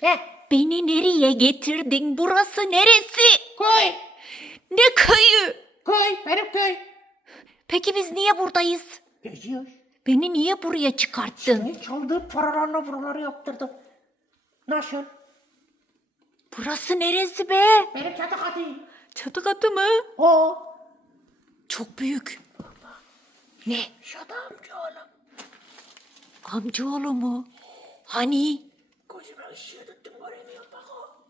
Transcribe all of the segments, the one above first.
Heh. Beni nereye getirdin? Burası neresi? Koy. Ne köyü? Koy. Benim köy. Peki biz niye buradayız? Geziyoruz. Beni niye buraya çıkarttın? Ne çaldığım paralarla buraları yaptırdım. Nasıl? Burası neresi be? Benim çatı katı. Çatı katı mı? O. Çok büyük. Ne? Şurada amcaoğlum. Amcaoğlu mu? Hani? Gözüme ışığı tuttum göremiyorum bak o.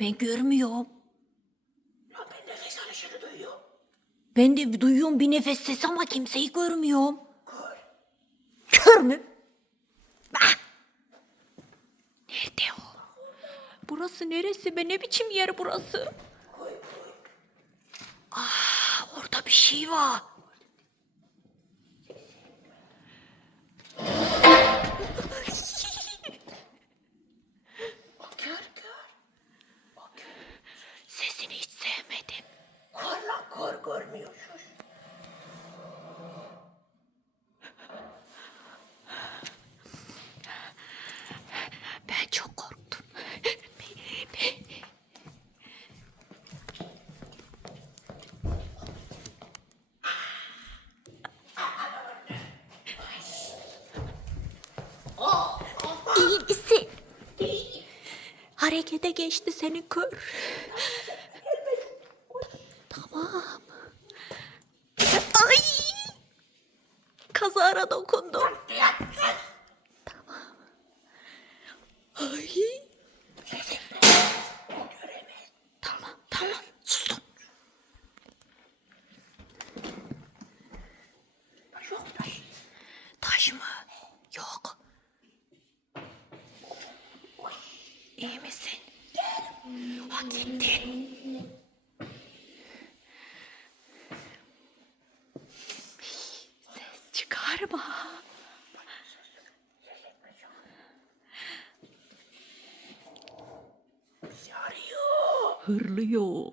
Ben görmüyorum. Lan ben nefes alışını duyuyorum. Ben de duyuyorum bir nefes ses ama kimseyi görmüyorum. Kör. Kör mü? Ah! Nerede o? Burası neresi be? Ne biçim yer burası? Aa, orada bir şey var. Kör kör. Sesini hiç sevmedim. Kör lan kör görmüyor. Sus. Ben çok korktum. İyi misin? Harekete geçti senin kör. Tamam. Ay! Kazara dokundum. Tamam. Ay! Tamam, tamam. Sustum. Yok. İyi misin? Ha gitti. Ses çıkarma. Hırlıyor.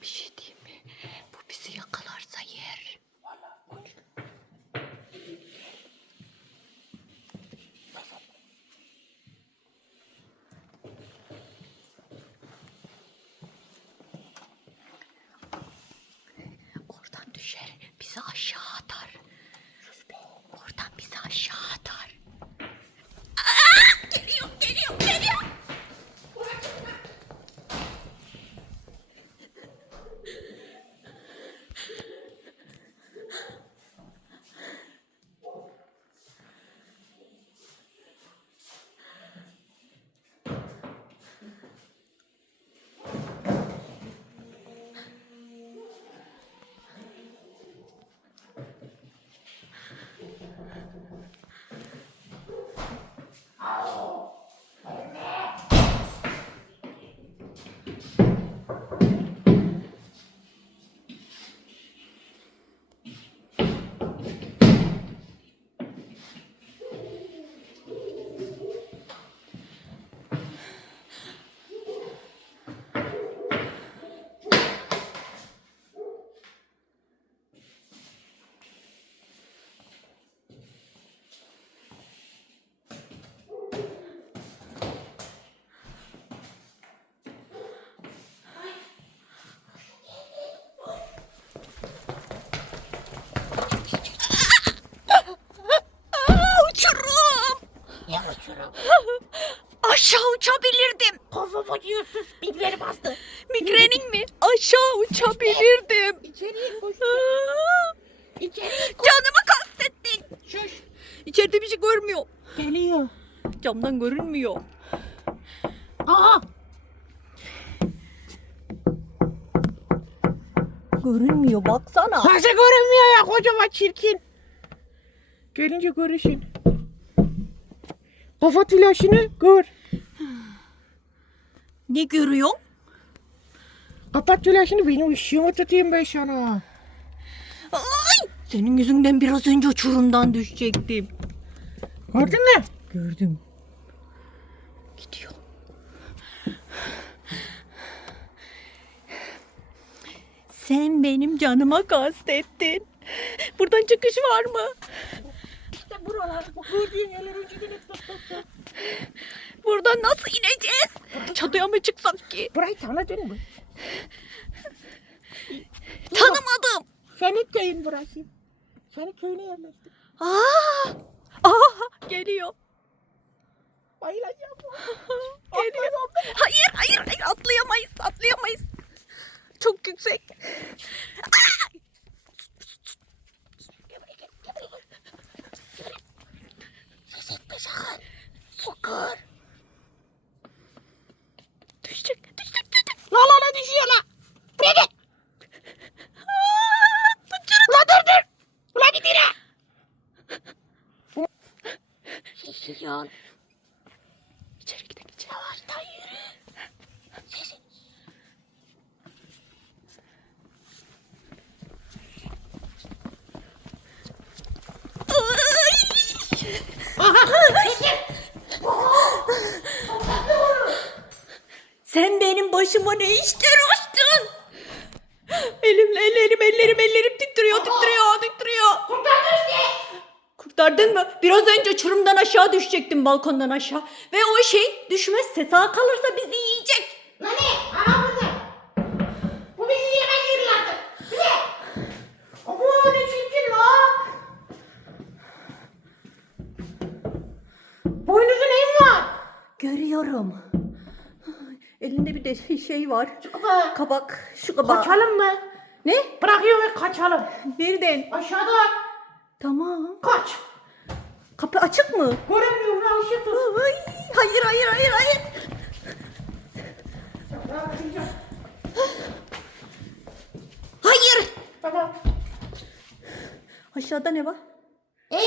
bir şey diyeyim mi? Bu bizi yakalarsa yer. Sus. Birileri bastı. Migrenin mi? Aşağı uçabilirdim. İçeriye koş. Aa, İçeriye koş. Canımı kastettin. Şuş. İçeride bir şey görmüyor. Geliyor. Camdan görünmüyor. Aha. Görünmüyor baksana. Nasıl görünmüyor ya kocaman çirkin. Gelince görürsün. Kafa flaşını gör. Ne görüyor? Kapat flaşını benim ışığımı tutayım ben sana. Ay! Senin yüzünden biraz önce uçurumdan düşecektim. Gördün mü? Gördüm. Gidiyor. Sen benim canıma kastettin. Buradan çıkış var mı? İşte buralar. Bu gördüğün yerler önceden hep. Buradan nasıl ineceğiz? Çatıya mı çıksak ki? Burayı tanıdın mı? Tanımadım. Senin köyün burası. Senin köyüne yerleştim. Aa! Aa! Geliyor. Bayılacağım. Geliyor. Hayır, hayır, hayır. Atlayamayız, atlayamayız. Çok yüksek. Aa! Ses etme sakın. Sokar. Düşecek, düşecek, düşecek. La la la düşüyor la. Buraya gel. Aa! Uçurum. La dur dur. Ula git yine. Sessiz ol. İçeri gidelim, içeri. Yavaştan yürü. Sessiz. Sen benim başıma ne işler açtın? Elimle ellerim ellerim ellerim titriyor titriyor titriyor. Kurtardın işte. Kurtardın mı? Biraz önce çurumdan aşağı düşecektim balkondan aşağı. Ve o şey düşmezse sağ kalırsa bizi yiyecek. La ne? Aha burada. Bu bizi yemez yürüyordu. Bir de. Aman ne çirkin la. Boynuzun neyin var? Görüyorum. Elinde bir de şey var. Kaba. Kabak. Şu kabak. Kaçalım mı? Ne? Bırakıyor ve kaçalım. Nereden? Aşağıda Tamam. kaç. Kapı açık mı? Göremiyorum la ışık tut. Ay, hayır hayır hayır hayır. Hayır. Tamam. Aşağıda ne var? Ee?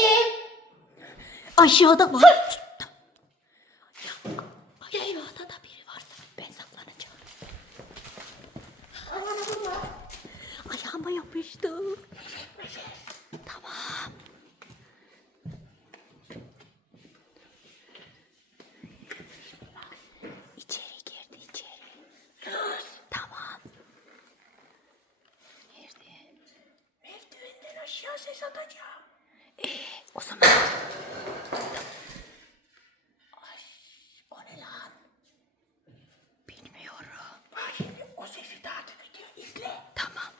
Aşağıda var. Aşağı ses atacağım. Ee, o zaman Ay, o ne lan? bilmiyorum. Bak şimdi o sesi takip ediyor. İzle. Tamam.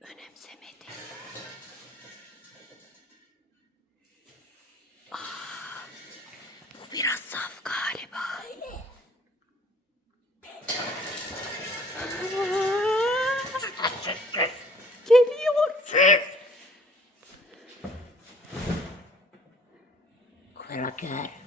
Önemsemedi. Okay.